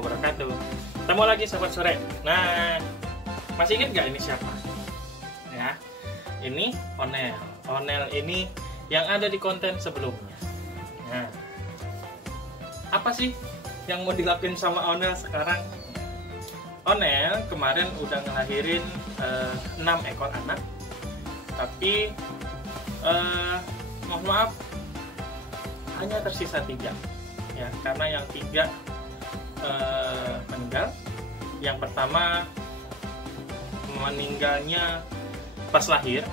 wabarakatuh. Ketemu lagi sahabat sore. Nah, masih ingat nggak ini siapa? Ya, ini Onel. Onel ini yang ada di konten sebelumnya. Nah, apa sih yang mau dilakuin sama Onel sekarang? Onel kemarin udah ngelahirin 6 ekor anak, tapi mohon maaf hanya tersisa 3 ya, karena yang 3 meninggal. Yang pertama meninggalnya pas lahir,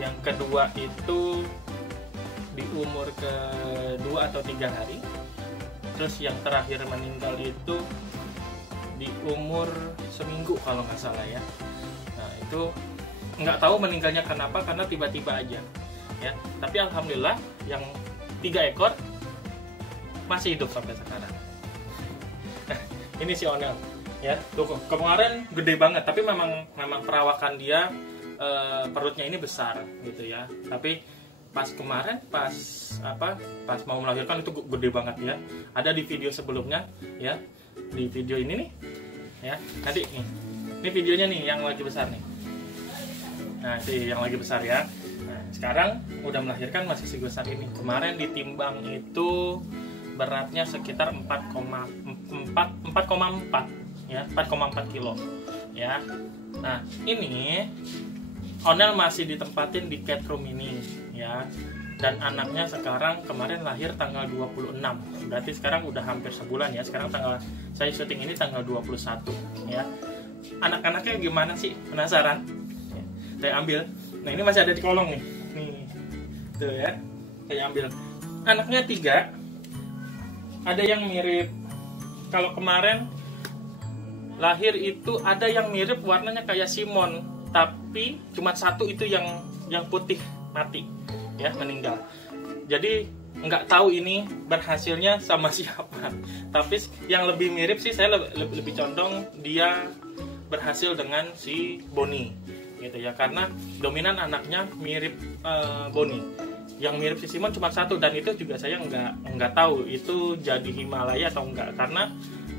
yang kedua itu di umur kedua atau 3 hari, terus yang terakhir meninggal itu di umur seminggu kalau nggak salah ya. Nah itu nggak tahu meninggalnya kenapa, karena tiba-tiba aja ya. Tapi alhamdulillah yang 3 ekor masih hidup sampai sekarang. Nah, ini si Onel ya. Tuh kemarin gede banget, tapi memang perawakan dia perutnya ini besar gitu ya. Tapi pas kemarin pas mau melahirkan itu gede banget ya. Ada di video sebelumnya ya. Di video ini nih ya. Nanti nih. Ini videonya nih yang lagi besar nih. Nah, sih yang lagi besar ya. Nah, sekarang udah melahirkan masih sebesar ini. Kemarin ditimbang itu beratnya sekitar 4,4 ya, 4,4 kilo ya. Nah, ini Onel masih ditempatin di cat room ini ya. Dan anaknya sekarang kemarin lahir tanggal 26. Berarti sekarang udah hampir sebulan ya. Sekarang saya syuting ini tanggal 21 ya. Anak-anaknya gimana sih? Penasaran? Ya, saya ambil. Nah, ini masih ada di kolong nih. Nih. Tuh ya. Saya ambil. Anaknya 3. Ada yang mirip, kalau kemarin lahir itu ada yang mirip warnanya kayak Simon, tapi cuma satu itu yang putih mati ya, meninggal. Jadi nggak tahu ini berhasilnya sama siapa. Tapi yang lebih mirip sih saya lebih condong dia berhasil dengan si Bonnie gitu ya, karena dominan anaknya mirip Bonnie. Yang mirip si Simon cuma satu, dan itu juga saya nggak tahu itu jadi Himalaya atau enggak, karena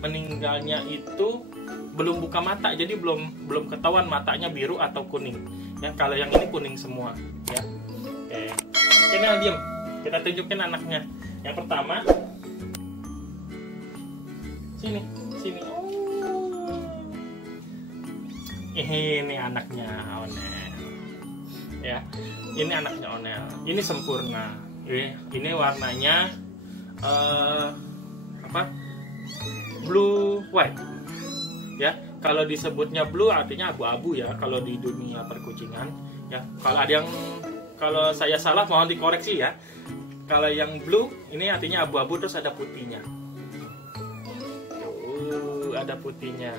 meninggalnya itu belum buka mata, jadi belum ketahuan matanya biru atau kuning ya. Kalau yang ini kuning semua ya. Oke, Nel diem, kita tunjukin anaknya. Yang pertama sini ini anaknya Onel ya. Ini anaknya Onel, ini sempurna. Ini warnanya blue white ya. Kalau disebutnya blue artinya abu-abu ya kalau di dunia perkucingan ya. Kalau saya salah mohon dikoreksi ya. Kalau yang blue ini artinya abu-abu terus ada putihnya. Ada putihnya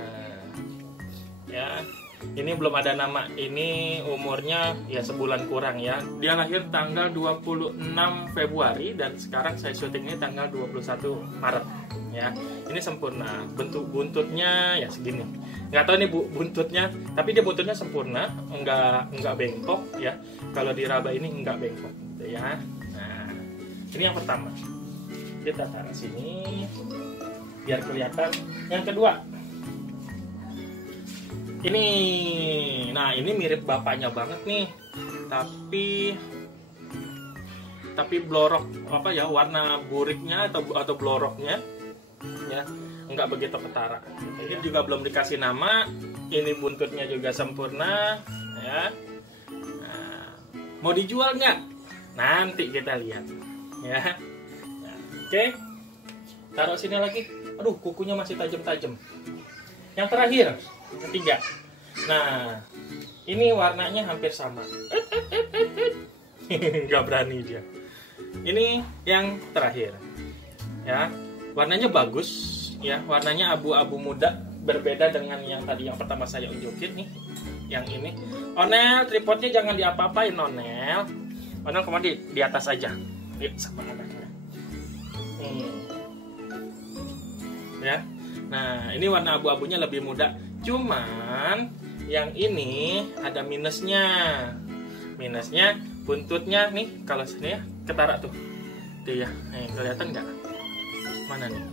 ya. Ini belum ada nama, ini umurnya ya sebulan kurang ya. Dia lahir tanggal 26 Februari dan sekarang saya syuting ini tanggal 21 Maret ya. Ini sempurna. Bentuk buntutnya ya segini. Nggak tahu nih buntutnya, tapi dia buntutnya sempurna, enggak bengkok ya. Kalau diraba ini enggak bengkok gitu ya. Nah, ini yang pertama. Kita taruh sini biar kelihatan. Yang kedua, nah ini mirip bapaknya banget nih, tapi blorok warna buriknya atau bloroknya ya nggak begitu ketara gitu ya. Ini juga belum dikasih nama. Ini buntutnya juga sempurna ya. Nah, mau dijual nggak? Nanti kita lihat ya. Nah, oke, taruh sini lagi. Aduh, kukunya masih tajam-tajam. Yang terakhir, ketiga. Nah, ini warnanya hampir sama. Nggak berani dia. Ini yang terakhir. Ya, warnanya bagus. Ya, warnanya abu-abu muda, berbeda dengan yang tadi yang pertama saya unjukin nih. Yang ini. Onel, tripodnya jangan diapa-apain Onel. Onel kemarin di atas aja. Lihat sama anaknya. Ya. Nah, ini warna abu-abunya lebih muda. Cuman yang ini ada minusnya. Minusnya buntutnya nih, kalau sini ya ketara tuh. Tuh ya. Nih, kelihatan nggak? Mana nih?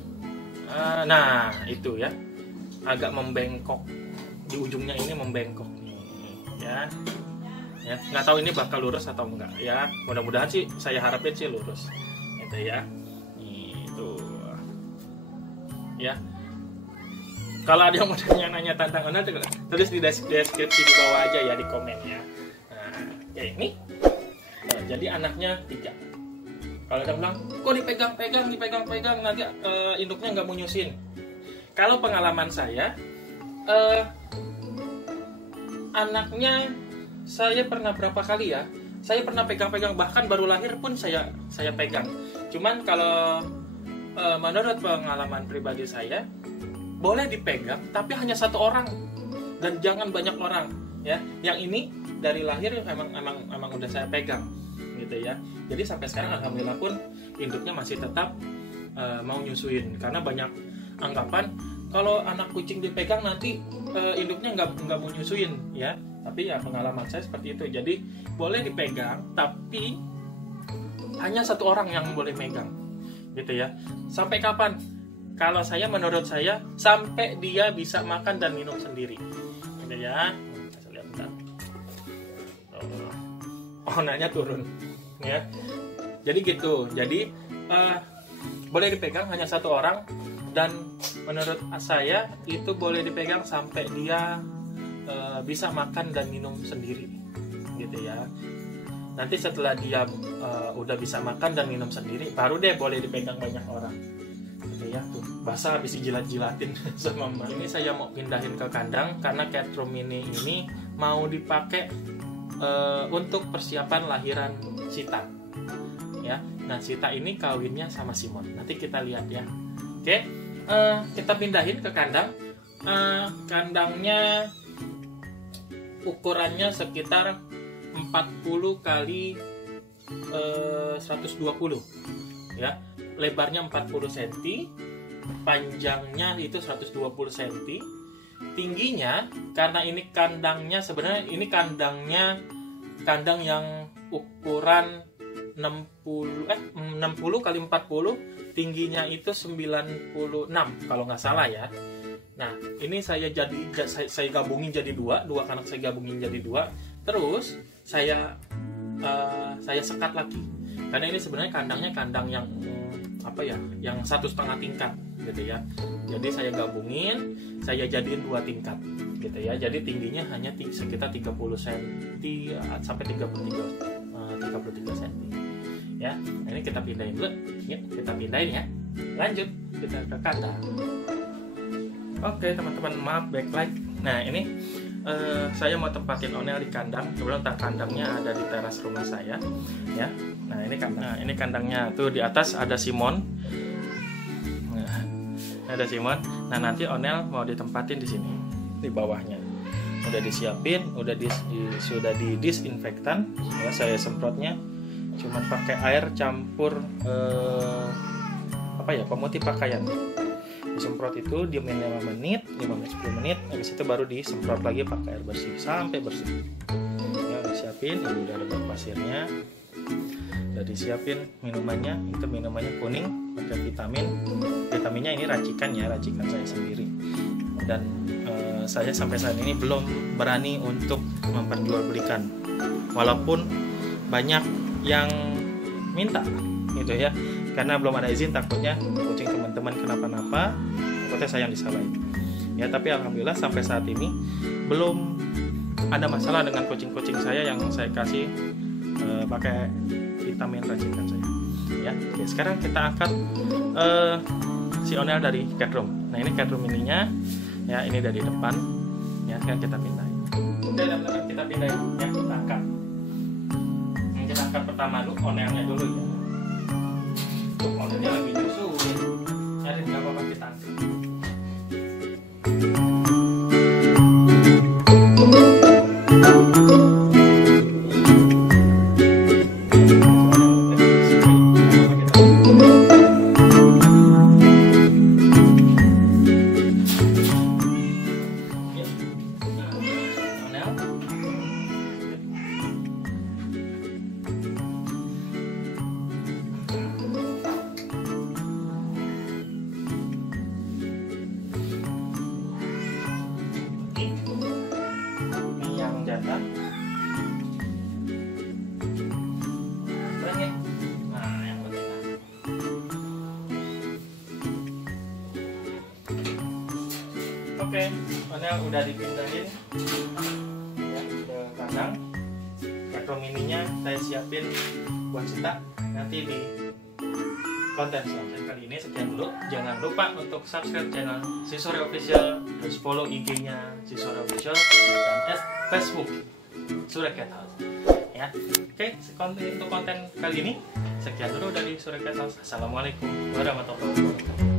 Nah itu ya, agak membengkok di ujungnya, ini membengkok nih ya. Nggak tahu ini bakal lurus atau enggak ya, mudah-mudahan sih, saya harapin sih lurus gitu ya. Itu ya, kalau ada yang mau nanya tentang Onel, tulis di deskripsi di bawah aja ya, di komen ya. Nah ya ini jadi anaknya 3. Kalau ada bilang, kok dipegang-pegang nanti induknya nggak mau nyusin. Kalau pengalaman saya, anaknya saya pernah berapa kali ya, saya pernah pegang-pegang, bahkan baru lahir pun saya pegang. Cuman kalau menurut pengalaman pribadi saya, boleh dipegang tapi hanya 1 orang dan jangan banyak orang ya. Yang ini dari lahir emang udah saya pegang gitu ya. Jadi sampai sekarang alhamdulillah pun induknya masih tetap mau nyusuin, karena banyak anggapan kalau anak kucing dipegang nanti induknya nggak mau nyusuin ya. Tapi ya pengalaman saya seperti itu. Jadi boleh dipegang tapi hanya 1 orang yang boleh megang gitu ya. Sampai kapan? Kalau saya, menurut saya, sampai dia bisa makan dan minum sendiri gitu ya. Saya lihat bentar. Onelnya turun ya. Jadi gitu. Jadi boleh dipegang hanya 1 orang, dan menurut saya itu boleh dipegang sampai dia bisa makan dan minum sendiri gitu ya. Nanti setelah dia udah bisa makan dan minum sendiri, baru deh boleh dipegang banyak orang gitu ya. Tuh basah habis jilat-jilatin sama mama. Ini saya mau pindahin ke kandang karena cat room ini mau dipakai untuk persiapan lahiran Sita ya. Nah Sita ini kawinnya sama Simon, nanti kita lihat ya. Oke, kita pindahin ke kandang. Kandangnya ukurannya sekitar 40 kali 120 ya. Lebarnya 40 cm, panjangnya itu 120 cm. Tingginya, karena ini kandangnya sebenarnya ini kandang yang ukuran 60 kali 40, tingginya itu 96 kalau nggak salah ya. Nah, ini saya gabungin jadi dua kandang, saya gabungin jadi 2. Terus saya sekat lagi. Karena ini sebenarnya kandang yang yang 1,5 tingkat gitu ya. Jadi saya gabungin, saya jadiin 2 tingkat gitu ya. Jadi tingginya hanya sekitar 30 cm sampai 33 cm. Ya, nah ini kita pindahin dulu. Ya, kita pindahin ya. Lanjut kita ke kandang. Oke teman-teman, maaf backlight. Nah ini saya mau tempatin Onel di kandang. Kebetulan kandangnya ada di teras rumah saya ya. Nah ini kandang. Nah ini kandangnya tuh, di atas ada Simon. Nah, ada Simon. Nah nanti Onel mau ditempatin di sini, di bawahnya. Udah disiapin, sudah di disinfektan ya. Saya semprotnya cuma pakai air campur pemutih pakaian. Disemprot itu diemin 5 menit 10 menit, habis itu baru disemprot lagi pakai air bersih sampai bersih ya. Udah siapin, ini udah ada bak pasirnya, udah disiapin minumannya. Itu minumannya kuning, pakai vitaminnya ini racikan saya sendiri. Dan saya sampai saat ini belum berani untuk memperjualbelikan, walaupun banyak yang minta gitu ya, karena belum ada izin, takutnya kucing teman-teman kenapa-napa, takutnya saya yang disalahin ya. Tapi alhamdulillah sampai saat ini belum ada masalah dengan kucing-kucing saya yang saya kasih pakai vitamin racikan saya ya. Oke, sekarang kita angkat si Onel dari cat room. Nah ini cat room ininya ya, ini dari depan ya. Sekarang kita pindahin. Oke teman-teman, kita pindahin ya, kita angkat. Kita angkat pertama dulu Onelnya dulu ya. Onelnya lagi nyusuin, jadi nggak apa-apa kita angkat. Oke, panel udah dipindahin ya ke kandang. Retro mininya saya siapin buat cetak nanti di konten selanjutnya. Kali ini sekian dulu. Jangan lupa untuk subscribe channel Si Sore Official, terus follow IG-nya Si Sore Official dan Facebook Sore Cat House. Ya, oke, untuk konten kali ini sekian dulu dari Sore Cat House. Assalamualaikum warahmatullahi wabarakatuh.